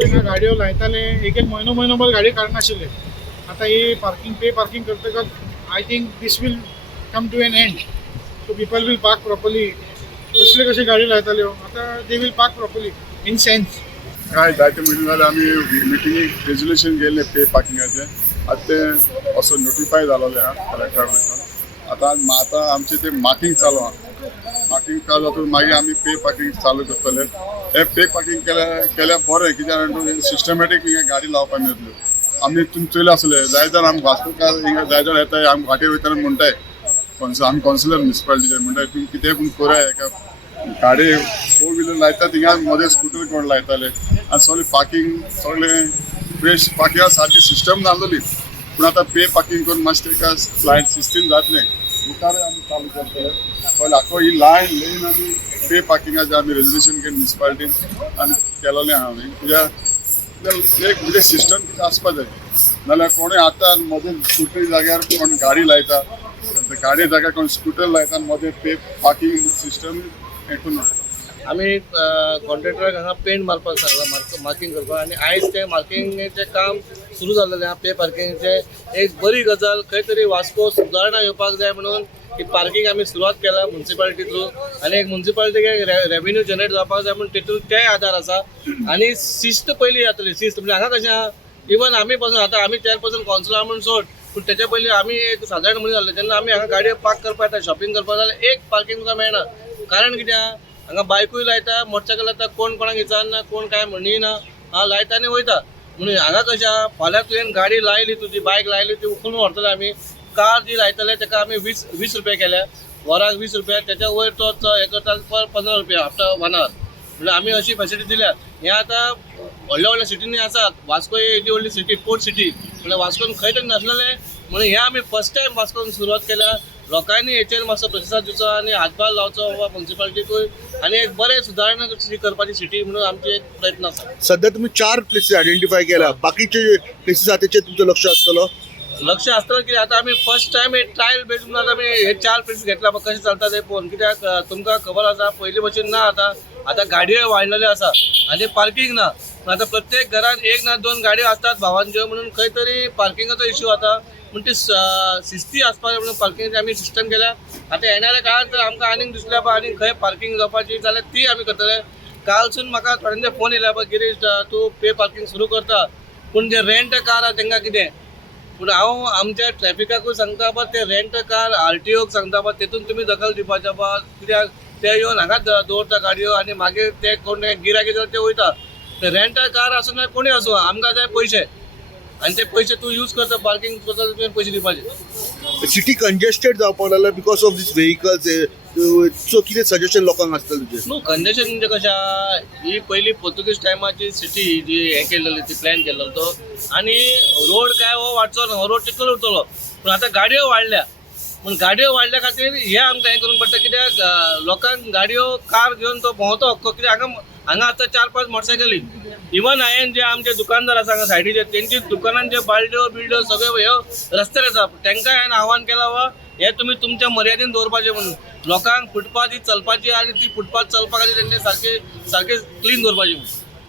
तेन्ना गाडयो लायताले एक म्हयनोभर गाडी काडनाशिल्ले. आता ही पे पार्किंग करतकच I think this will come to an end. So people will park properly. कसले कशी गाडी लायताल्यो आता they will park properly in sense. काय जायते म्हटलं जाल्यार आमी मिटिंगेक रेजोल्युशन गेल्लें पे पार्किंगाचें. आतां तें असो नोटिफाय जालोलें आहा कलेक्टर कडल्यान. आतां आमचें तें मार्किंग चालू आहा. मार्किंग चालू जातकच मागीर आमी पे पार्किंग चालू करतले. हे पे पार्किंग केल्या बरें कित्याक सिस्टमॅटीक हिंगा गाडी लावपाक मेळटल्यो. आमी तुमी चोयले आसले जायदार आमी वास्कोकार हिंगा जायदार येताय आमी घाटीर वयताना म्हणटाय आमी कौन्सिलर म्युनिसिपालिटीचे म्हणटाय तुमी कितें पूण कराय एका गाडी 4 व्हिलर लायता थिंगा मदें स्कूटर कोण लायताले आनी सगळें पार्किंग सगळें फ्रेश पार्किंगा सारकी सिस्टम नासलोली. पूण आतां पे पार्किंग करून मातशें तेका लायन सिस्टम जातलें मुखार आमी चालू करतले. पयलीं आख्खो ही लायन लेन आमी पे पार्किंगाचें आमी रेजोल्युशन केलें म्युनिसिपालिटीन आनी केलोलें आहा आमी. कित्याक एक म्हणजे सिस्टम कितें आसपा जाय नाल्यार कोणूय आता मदें स्कूटर जाग्यार कोण गाडी लायता गाडी जाग्यार कोण स्कूटर लायता मदें पे पार्किंग सिस्टम हें करून आमी कॉन्ट्रॅक्टराक हांगा पेंट मारपाक सांगला मार्किंग करपाक आनी आयज तें मार्किंगेचें काम सुरू जाल्लें आहा. पे पार्किंगेचें एक बरी गजाल खंय तरी वास्को सुदारणा येवपाक जाय म्हणून ही पार्किंग आमी सुरवात केला म्युनिसिपालिटी थ्रू आनी एक म्युनिसिपालिटीक एक रेव्हेन्यू जनरेट जावपाक जाय म्हणून तेतून तेय आदार आसा. आनी शिस्त पयलीं जातली. शिस्त म्हणजे हांगा कशें आहा इवन आमी पासून आतां आमी चेअरपर्सन कौन्सिलर म्हणून सोड पूण तेच्या पयलीं आमी एक सादारण मनीस जाल्ले जेन्ना आमी हांगा गाडयो पार्क करपाक येता शॉपिंग करपाक जाल्यार एक पार्किंग तुका मेळना. कारण कितें आहा हांगा बायकूय लायता मोटरसायकल लायता कोण कोणाक विचारना कोण काय म्हणिना लायता आनी वयता. म्हणून हांगा कशें आहा फाल्यां तुवें गाडी लायली तुजी बायक लायली ती उखलून व्हरतले आमी. कार जी लायतले ताका आमी 20 रुपया केल्या वराक 20 रुपया त्याच्या वयर तो हें करता पर 15 रुपया आफ्टर 1 आवर. म्हणजे आमी अशी फॅसिलिटी दिल्यात. हें आतां व्हडल्या सिटींनी आसात. वास्को एदी व्हडली सिटी पोर्ट सिटी म्हणजे वास्कोन खंय तरी नासलेलें म्हणून हें आमी फर्स्ट टायम वास्कोन सुरवात केल्या. लोकांनी हेचेर मातसो प्रतिसाद दिवचो आनी हातभार लावचो वा म्युनिसिपालिटीकूय आनी एक बरें सुदारणा करपाची सिटी म्हणून आमचे एक प्रयत्न आसा. सध्या तुम्ही 4 प्लेसीस आयडेंटिफाय केला बाकीचे प्लेसीस आहा तेचेर तुमचें लक्ष आसतलो. लक्ष आसतलें कित्याक आतां आमी फर्स्ट टायम एक ट्रायल बेज म्हणून आतां आमी हे 4 प्लेसीस घेतला कशें चलता तें पळोवन. कित्याक तुमकां खबर आसा पयलीं भशेन ना आतां गाडयो वाडलेल्यो आसा आनी पार्किंग ना. आतां प्रत्येक घरान 1 ना 2 गाडयो आसतात भावांच्यो म्हणून खंय तरी पार्किंगाचो इश्यू आता म्हणून ती शिस्ती आसपाक म्हणून पार्किंगाची आमी सिस्टम केल्या. आतां येणाऱ्या काळात आमकां आनीक दिसल्या पळय आनीक खंय पार्किंग जावपाची जाल्यार ती आमी करतले. कालसून म्हाका थोड्यांचे फोन येयला पळय गिरीश तूं पे पार्किंग सुरू करता पूण जे रेंट कार आहा तांकां कितें. पूण हांव आमच्या ट्रॅफिकाकूय सांगता पळय ते रेंट कार RTOक सांगता पळय तेतून तुमी दखल दिवपाचें पळय. कित्याक ते येवन हांगाच दवरता गाडयो आनी मागीर ते कोण गिरायक येता ते वयता. ते रेंट कार आसूं ना कोणूय आसूं आमकां जाय पयशे आनी ते पयशे तूं यूज करता पार्किंग करता तुवें पयशे दिवपाचे. सिटी कंजेस्टेड जावपाक लागला because of these vehicles. So कितें सजेशन लोकांक आसतलें तुजें. न्हू कंजेशन म्हणजे कशें आहा ही पयलीं पोर्तुगीज टायमाची सिटी जी हें केल्लेली ती प्लॅन केल्लो तो आनी रोड काय हो वाडचो ना हो रोड तितलोच उरतलो. पूण आतां गाडयो वाडल्या पूण गाडयो वाडल्या खातीर हें आमकां हें करूंक पडटा. कित्याक लोकांक गाडयो कार घेवन तो भोंवतो हक्को. कित्याक हांगा आतां 4-5 मोटरसायकली इवन हांवें जे आमचे दुकानदार आसा हांगा सायडीचे तेंची दुकानांचे बालड्यो बिल्ड्यो सगळे ह्यो रस्त्यार आसा. तांकां हांवें आव्हान केलां वा हे तुमी तुमच्या मर्यादेन दवरपाचें म्हणून. लोकांक फुटपाथ ही चलपाची आनी ती फुटपाथ चलपा खातीर तेंचे सारके क्लीन दवरपाचें म्हणून.